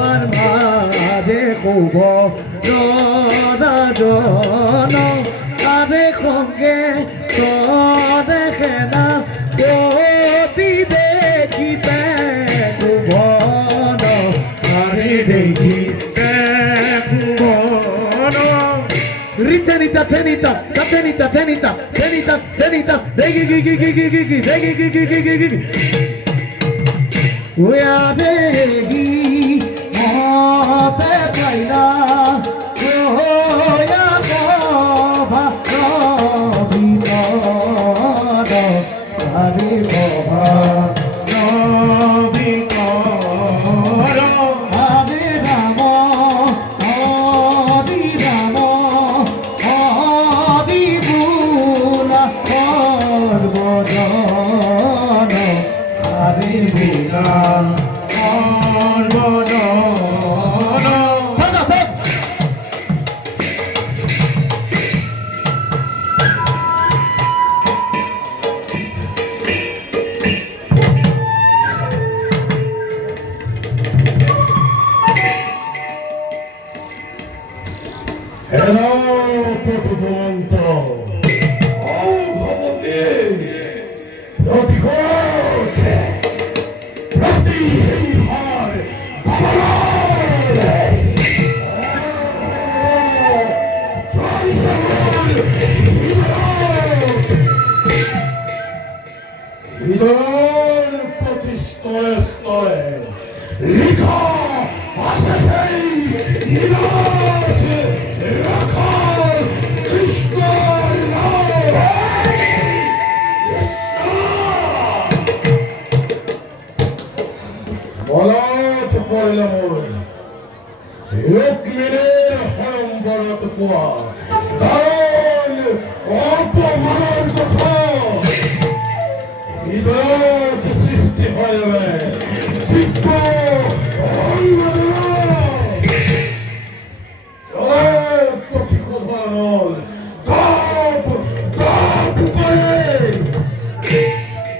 সবার মাঝে খুব রাজন আরে সঙ্গে তো দেখে না অতি দেখিতে ভুবন আরে দেখিতে ভুবন রিতেনিতা টেনিতা টেনিতা টেনিতা টেনিতা টেনিতা দেখি গি গি গি গি গি গি দেখি গি গি গি গি গি ওয়া দেখি মতে পাইলা ওয়া বাবা রবিনদ আরে বাবা রবিনদ আরে রাম হরি রাম হরি বুলা সর্বজন আরে বুলা Hello, Protomonto. Oh, Homote. Proticote. Protihar. Zamarole. Troisamol. Idol protistore store. Lika. Asahei. Nilas. Rakal. Krishna. বলত পড়লাম রুক্মিণীর হরম বলত পোয়া কারণ অপমানের কথা হৃদয় সৃষ্টি হয়ে চিত্ত প্রতিশোধন তাপ তাপ করে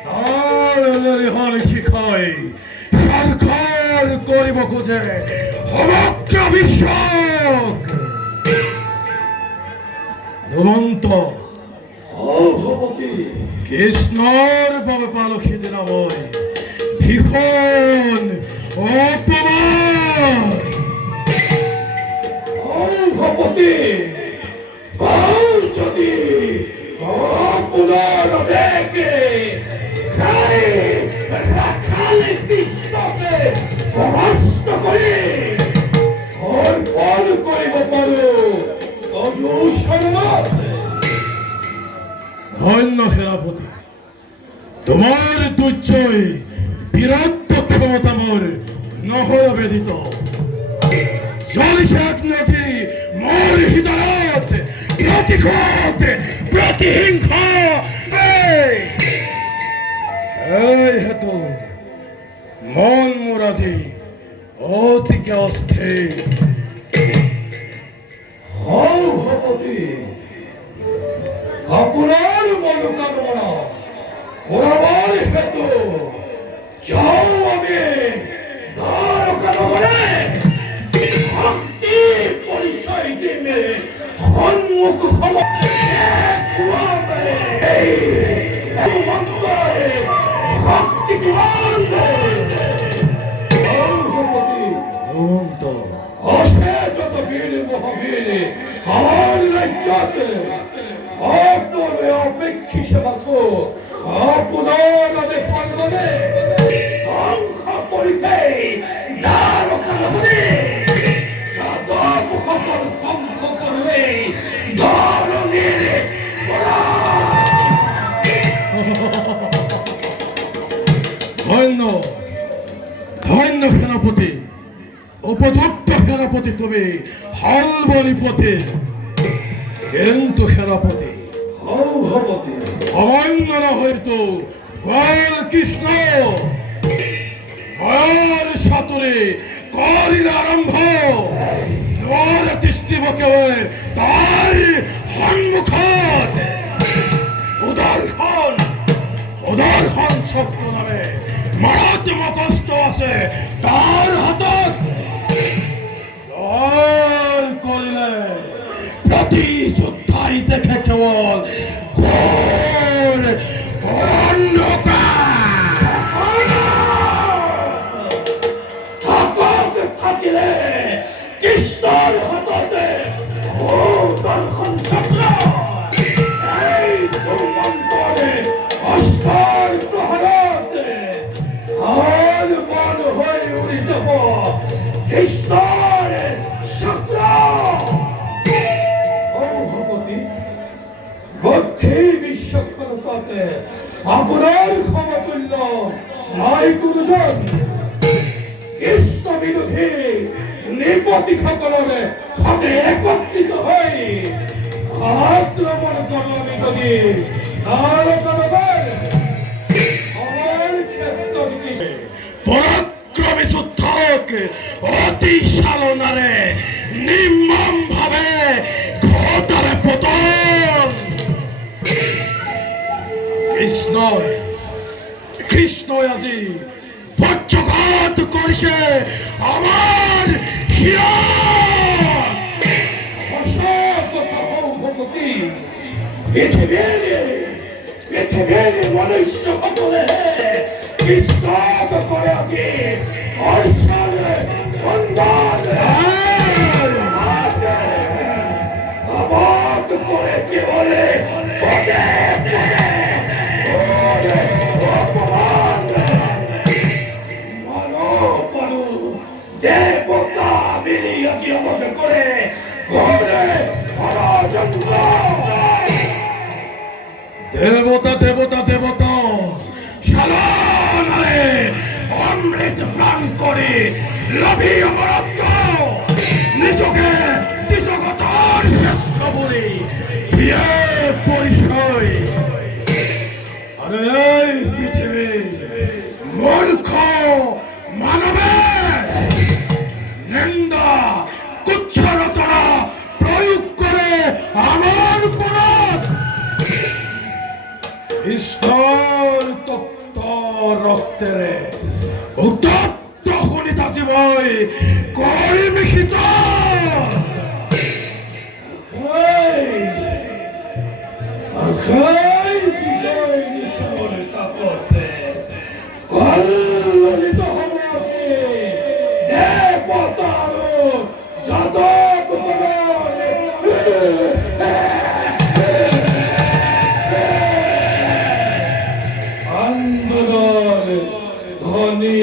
তার হল শিখায় সরকার করিব খোঁজে সমগ্র বিশ্ব দুরন্ত কৃষ্ণর বাবে পালকিত নাময় ভীষণ অপমান ভগবতী যদি আপনার দেখে রাখালে কৃষ্ণকে পরাস্ত করে অর্পণ করিব পারো ধন্য সেনাপতি তোমার দুর্জয় বীরত্ব ক্ষমতা মোর নহর বেদিত জলসাক নদী মোর হৃদয়ত প্রতিঘাত প্রতিহিংসা এই হেতু মন মোর আজি অতিকে অস্থির আপনার মনোকামনা ওরাবার হেতু যাও আমি দ্বারকানগরে ভক্তি পরিচয় দিবে সম্মুখ ভক্তি অসে যত বীর মহাবীর আমার রাজ্যতে আপনার অপেক্ষী সেবাকো আপনার দেখার মানে সংখ্যা পরিচয় দ্বারকানগরে যাদব সকল ধ্বংস করবে ধরনের ধন্য ধন্য সেনাপতি উপযুক্ত সেনাপতি তুমি হলবলি পথে কিন্তু সেনাপতি অমান্য না হইতো গোয়াল কৃষ্ণ গয়ার সাতরে করিল আরম্ভ নর তিষ্ঠিব কেবল তার সন্মুখত উদার খন চক্র নামে মারাত্মক অস্ত্র আছে তার হাতত ঈশ্বরের শক্র ও ভগবতী বুদ্ধি বিশ্বক্ষণতাতে আপনার ক্ষমতুল্য নয় গুরুজন কৃষ্ণ বিরোধী নিপতি সকলের সাথে একত্রিত হই আক্রমণ করলাম যদি পরাক্রমী যুদ্ধক অতি সালনারে নির্মম ভাবে ঘটালে পতন কৃষ্ণ কৃষ্ণ আজি বজ্রঘাত করিছে আমার হিরণ ভগবতী পৃথিবীর মনুষ্য সকলে বিশ্বাস করে আছি অর্ষণ বন্ধন আবাদ করে কি বলে পদে পদে অপমান মানো দেবতা মিলিয়াছি আমাকে করে ঘরে পরাজন্ম দেবতা দেবতা দেবতা শালানারে অমৃত প্রাণ করে লভি অমরত্ব নিজকে দিশগতার শ্রেষ্ঠ বলে বিয়ে পরিচয় আরে এই পৃথিবীর মূর্খ মানবে নিন্দা কুচ্ছরতনা প্রয়োগ করে আমার পরাধ ঈশ্বর তপ্ত রক্তেরে উত্তপ্ত হনিতা জীবই করি মিশিত বিজয় নিশানের তাপতে কল্লিত হমাছে দেবতার যাদব আন্দোলন ধনী